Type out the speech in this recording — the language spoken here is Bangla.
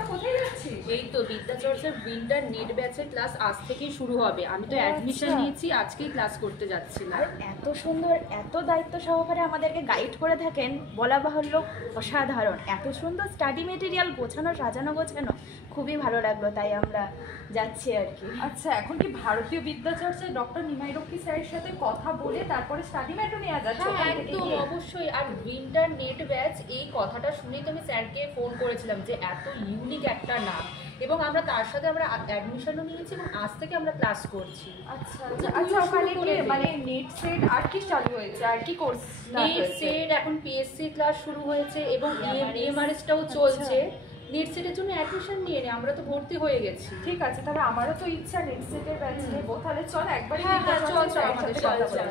তোরা কোথায় যাচ্ছিস? এই তো বিদ্যাচর্চার উইন্টার নেট ব্যাচের ক্লাস আজ থেকেই শুরু হবে। আমি তো অ্যাডমিশন নিয়েছি, আজকেই ক্লাস করতে যাচ্ছিলাম। আর এত সুন্দর, এত দায়িত্ব সহকারে আমাদেরকে গাইড করে থাকেন, বলা বাহুল্য অসাধারণ। এত সুন্দর স্টাডি মেটেরিয়াল গোছানো, সাজানো গোছানো, খুবই ভালো লাগলো, তাই আমরা যাচ্ছি আর কি। আচ্ছা, এখন কি ভারতীয় বিদ্যাচর্চায় ডক্টর নিমাই রক্ষী স্যারের সাথে কথা বলে তারপরে স্টাডি ম্যাটও নেওয়া যাচ্ছে? হ্যাঁ একদম অবশ্যই। আর উইন্টার নেট ব্যাচ এই কথাটা শুনেই তো আমি স্যারকে ফোন করেছিলাম যে এত ইউনিক একটা নাম, এবং আমরা তার সাথে আমরা অ্যাডমিশনও নিয়েছি এবং আজ থেকে আমরা ক্লাস করছি। আচ্ছা আচ্ছা, ওখানে কি মানে নেট সেট আর কি চালু হয়েছে, আর কি কোর্স? নেট সেট এখন পিএসসি ক্লাস শুরু হয়েছে এবং এমআরএসটাও চলছে। নেট সেটের জন্য অ্যাডমিশন নিয়ে নে, আমরা তো ভর্তি হয়ে গেছি। ঠিক আছে, তাহলে আমারও তো ইচ্ছা নেট সেটের ব্যাচ নেবো, তাহলে চল একবারই চল চল আমাদের সাথে চল।